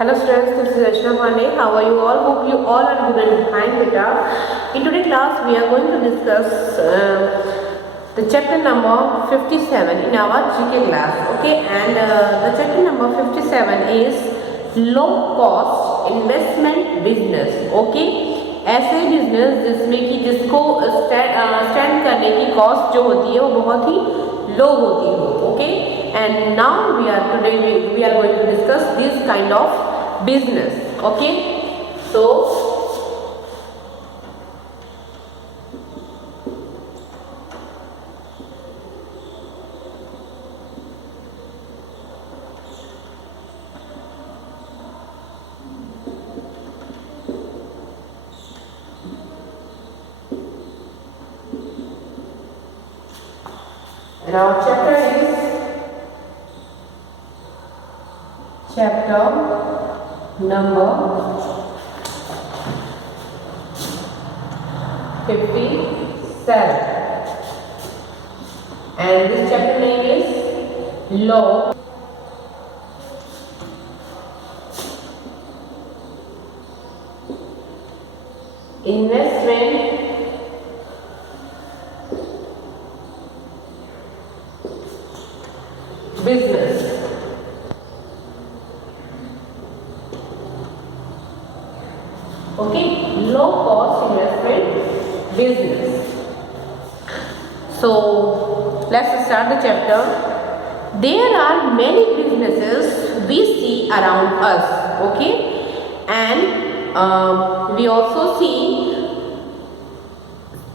Hello students, this is Rachna Pandey. How are you all? Hope you all are good and fine beta. In today's class, we are going to discuss the chapter number 57 in our GK class. Okay, and the chapter number 57 is low cost investment business. Okay, ऐसे business जिसमें कि जिसको stand करने की cost जो होती है वो बहुत ही लो होती हो. Okay, and now we are going to discuss this kind of business. Okay, so now chapter is chapter number 57 and this chapter name is low investment business. Okay, low cost investment business. So let's start the chapter. There are many businesses we see around us. Okay, and we also see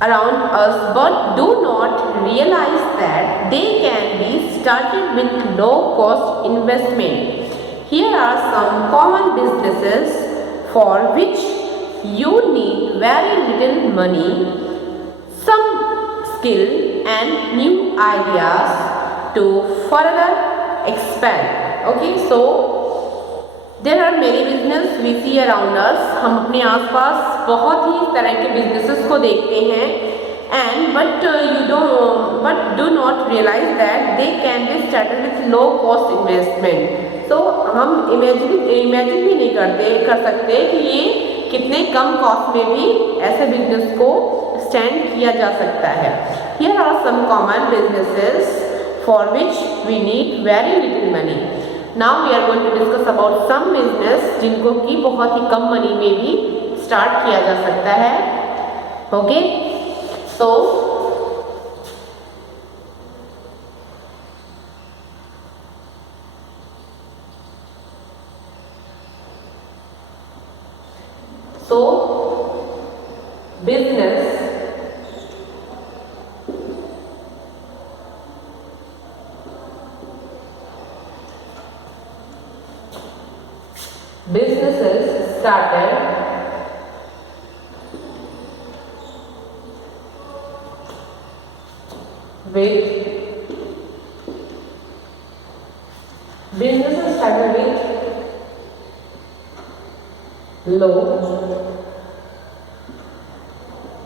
around us but do not realize that they can be started with low cost investment. Here are some common businesses for which you need very little money, some skill and new ideas to further expand. Okay, so there are many business we see around us. हम अपने आसपास बहुत ही तरह के businesses को देखते हैं and but do not realize that they can be started with low cost investment. So हम imagine भी नहीं कर सकते कि ये कितने कम कॉस्ट में भी ऐसे बिजनेस को स्टैंड किया जा सकता है. Here are some common businesses for which we need very little money. Now we are going to discuss about some business जिनको कि बहुत ही कम मनी में भी स्टार्ट किया जा सकता है. Okay, so businesses started with low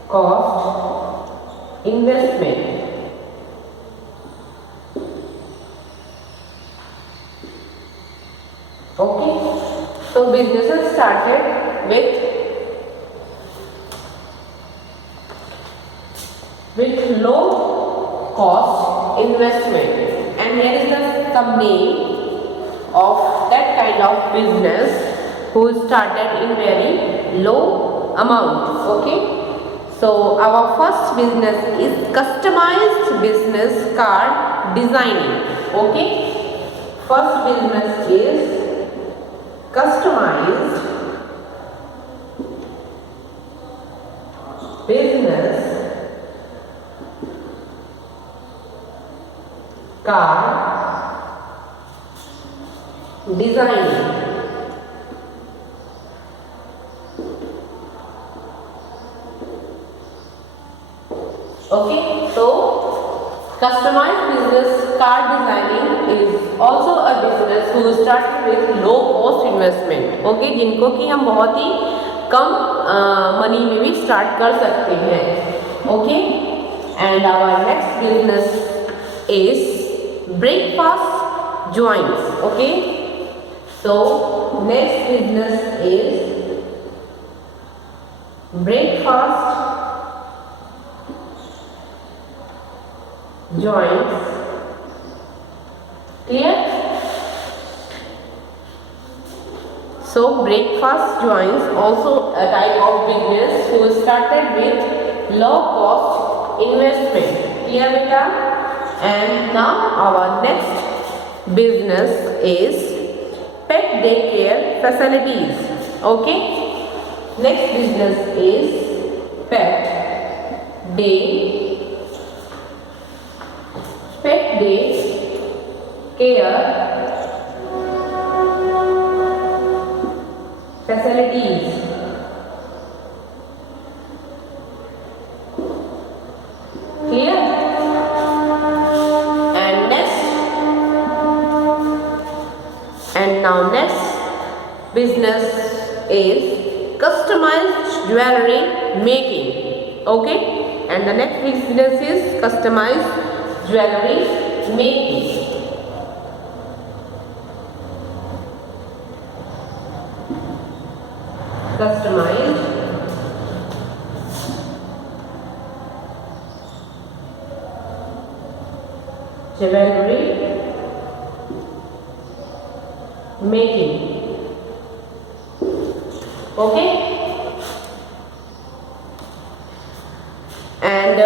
cost investment. Okay, so businesses started with low cost investment, and here is the thumbnail of that kind of business who started in very low amount. Okay, so our first business is customized business card designing. Okay, first business is customized business card designing. Okay, so customized business card designing is also a business who started with low cost investment. Okay, जिनको कि हम बहुत ही कम money में भी start कर सकते हैं. Okay, and our next business is breakfast joints. Okay, So next business is breakfast joints. Clear? So breakfast joints also a type of business who started with low cost investment. Clear beta? And now our next business is pet daycare facilities. Okay? Next business is pet day care facilities. Clear? And now next business is customized jewelry making. Okay? And the next business is customized jewelry making. Customized jewelry making. Okay? And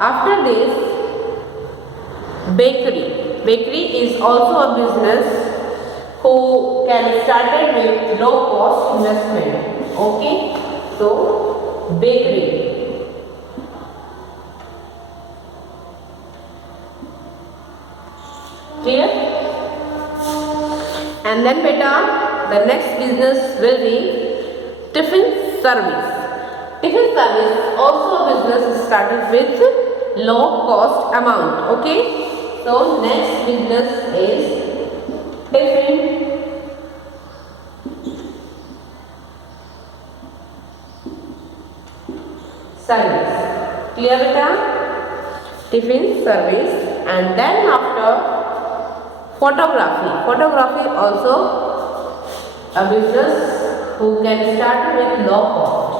after this, bakery is also a business who can start it with low cost investment. Okay? So bakery. Clear? And then beta, the next business will be tiffin service. Tiffin service also a business started with low cost amount. Okay? So next business is tiffin service. Clear beta? Tiffin service. And then after photography also a business who can start with low cost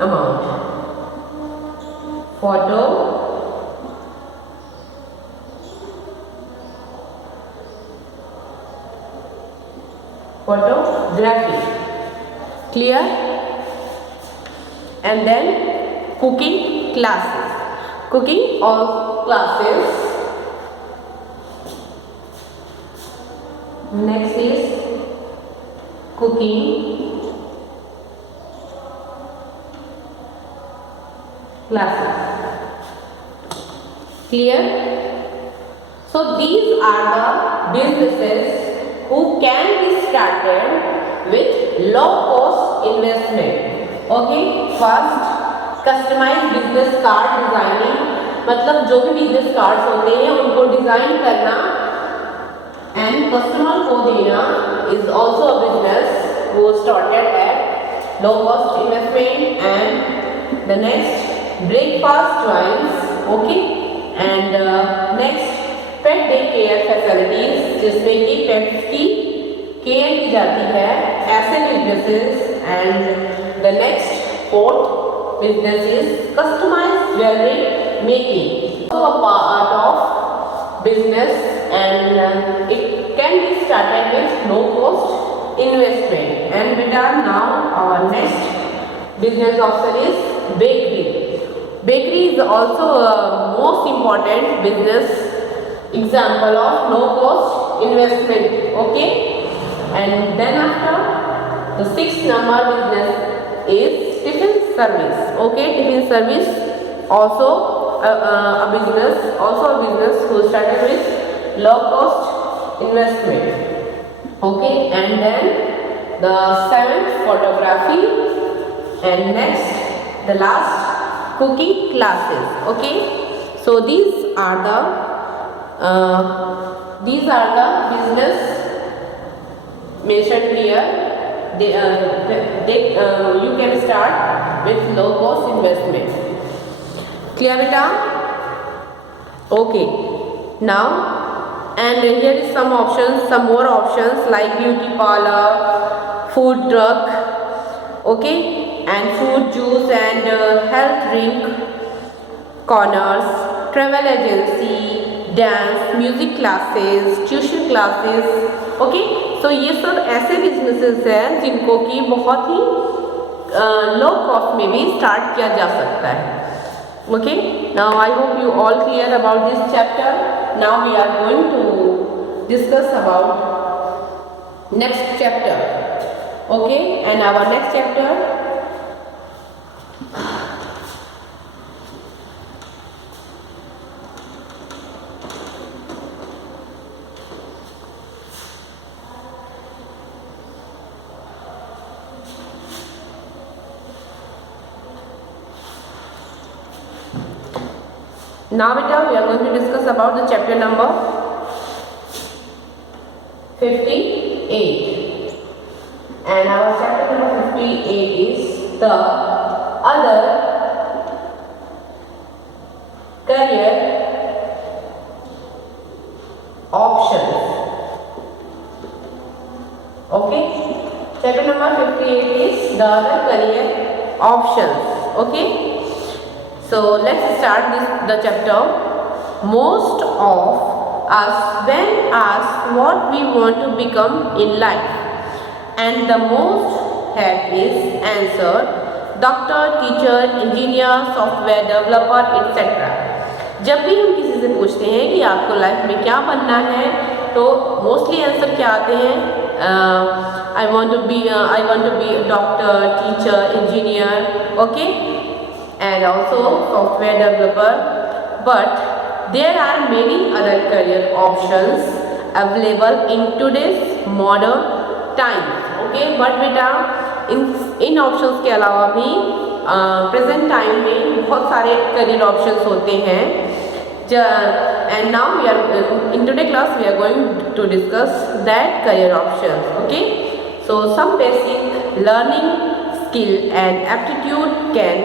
amount. Photography. Clear? And then cooking classes. Cooking all classes. Next is cooking classes. Clear? So these are the businesses who can be started with low cost investment. Okay? First, customized business card designing. मतलब जो भी business cards होते हैं उनको design करना and customer को देना is also a business who started at low cost investment. And the next breakfast joints. Okay? And next pet day care facilities जिसमें कि पेट्स की केयर की जाती है, ऐसे businesses. And the next fourth business is customised jewellery making, also a part of business, and it can be started with low cost investment. And beta, now our next business option is bakery. Bakery is also a most important business example of low cost investment. Okay? And then after, the sixth number business is tiffin service. Okay? Tiffin service also a business who started with low cost investment. Okay? And then the seventh, photography. And next, the last, cooking classes. Okay? So these are the business mentioned here. You can start with low cost investment. Clear beta? Okay. Now And here is some options, some more options like beauty parlor, food truck, okay, and fruit juice and health drink corners, travel agency, dance, music classes, tuition classes, okay. So ये सब ऐसे businesses हैं जिनको कि बहुत ही low cost में भी start किया जा सकता है. Okay, now I hope you all clear about this chapter. Now we are going to discuss about next chapter. Okay, and our next chapter now beta we are going to discuss about the chapter number 58, and our chapter number 58 is the other career options. Okay, chapter number 58 is the other career options. Okay, so let's start the chapter. Most of us when asked what we want to become in life, and the most have is answered doctor, teacher, engineer, software developer, etc. जब भी हम किसी से पूछते हैं कि आपको life में क्या बनना है, तो मोस्टली आंसर क्या आते हैं? I want to be doctor, teacher, engineer, okay, and also software developer. But there are many other career options available in today's modern times. Okay, but बेटा इन ऑप्शंस के अलावा भी प्रेजेंट टाइम में बहुत सारे करियर ऑप्शंस होते हैं. And now we are in today class we are going to discuss that career options. Okay, so some basic learning skill and aptitude can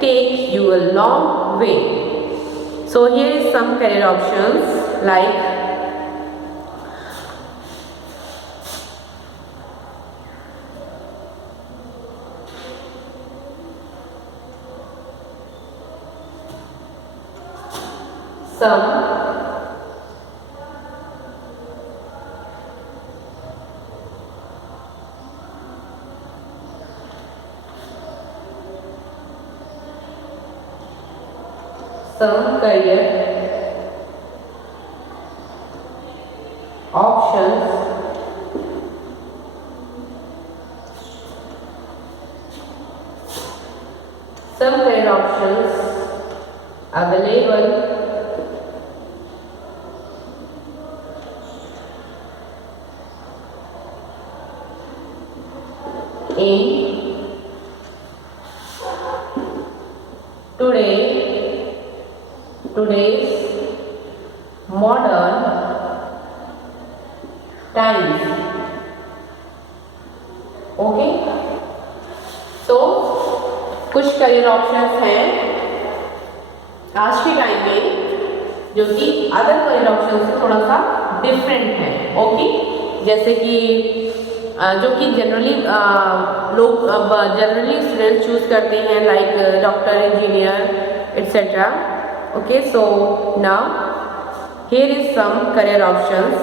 take you a long way. So here is some career options like some career options available in today's modern times. Okay, तो कुछ career options हैं आज के time में जो कि other career option से थोड़ा सा डिफरेंट है. ओके, जैसे कि जो कि जनरली लोग जनरली स्टूडेंट्स चूज करते हैं like doctor, engineer etcetera. Okay, so now here is some career options.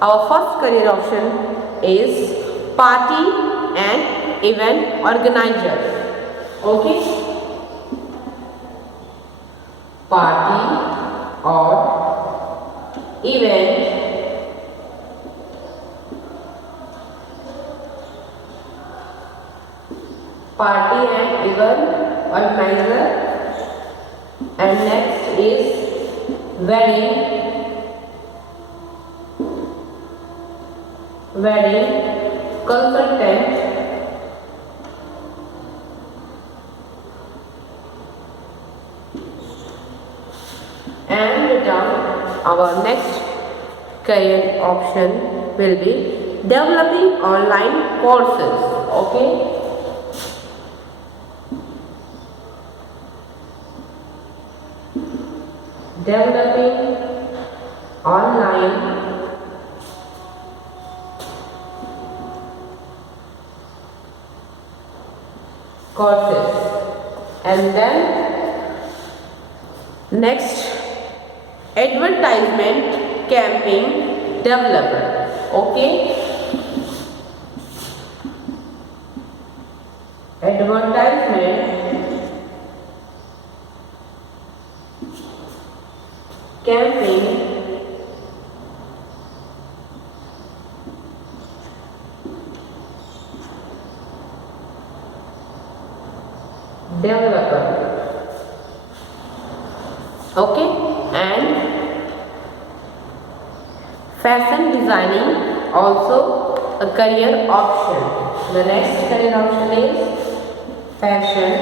Our first career option is party and event organizer. Okay, party or event organizer. And next is wedding consultant, and our next career option will be developing online courses. Okay, developing online courses. And then next, advertisement campaign developer. Okay, advertisement campaign developer. Okay, and fashion designing also a career option. The next career option is fashion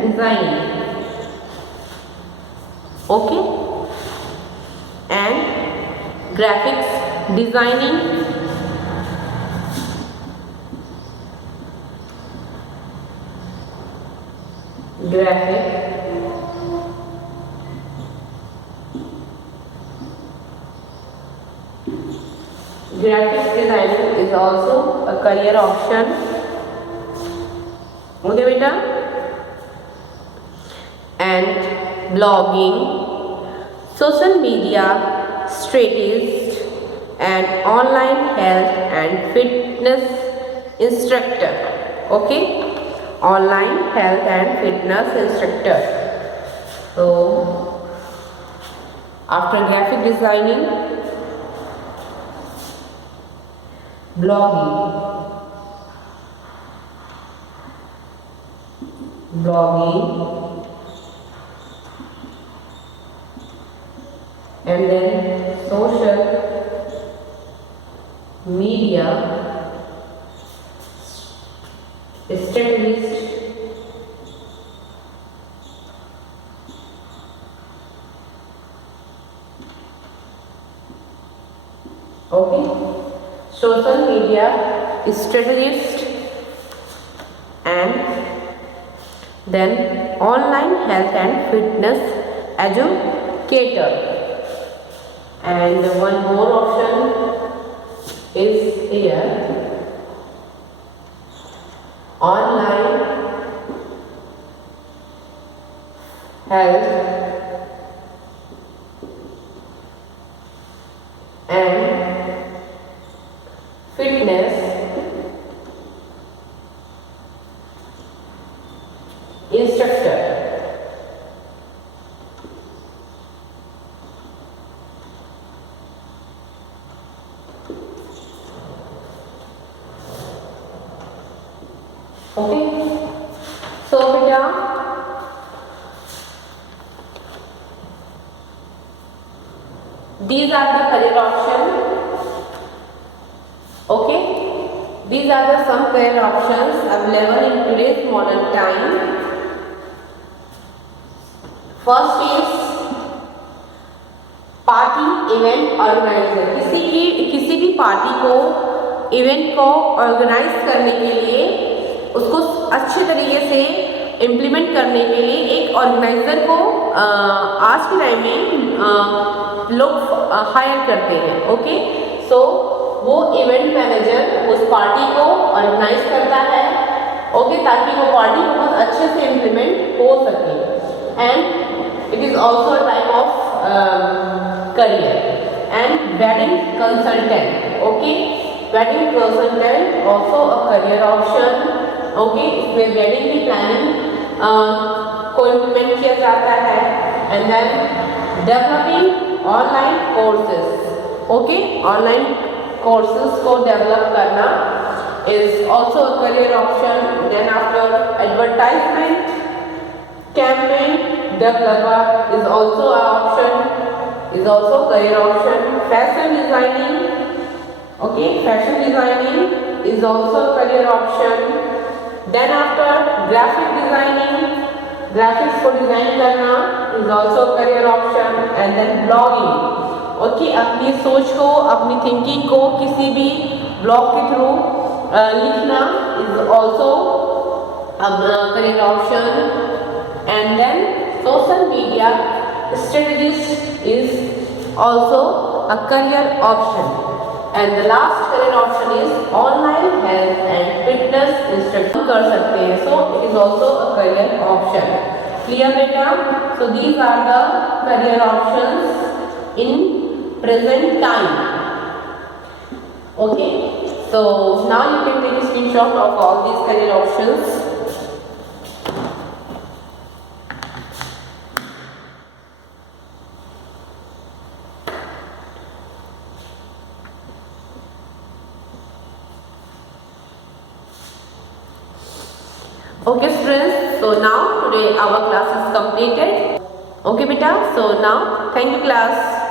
designing. Okay, and graphics designing, graphics designing is also a career option. Okay beta, and blogging, social media strategist, and online health and fitness instructor. Okay, online health and fitness instructor. So after graphic designing, blogging, and then social media strategist, okay, social media strategist, and then online health and fitness educator. And one more option is here, online health and fitness instructor. Okay, so beta, these are the career options. Okay, these are the some career options available in today's modern time. First is party event organiser. किसी भी party को, event को organise करने के लिए, उसको अच्छे तरीके से इम्प्लीमेंट करने के लिए एक ऑर्गेनाइजर को आज के टाइम में लोग हायर करते हैं. ओके, सो वो इवेंट मैनेजर उस पार्टी को ऑर्गेनाइज करता है. ओके, ताकि वो पार्टी बहुत अच्छे से इम्प्लीमेंट हो सके. And it is also a type of career. And wedding consultant. Okay, wedding consultant also a career option. Okay, इसमें wedding की planning को implement किया जाता है. And then developing online courses. Okay, online courses को develop करना is also a career option. Then after advertisement campaign developer is also an option. Is also career option. Fashion designing, okay, fashion designing is also career option. Then after graphic designing, graphics को design करना is also career option. And then blogging, okay, अपनी सोच को, अपनी thinking को किसी भी blog के थ्रू लिखना is also a career option. And then social media strategist is also a career option. And the last career option is online health and fitness instructor कर सकते हैं, so it is also a career option. Clear beta? So these are the career options in present time. Okay, so now you can take a screenshot of all these career options. Okay students, so now today our class is completed. Okay beta, so now thank you class.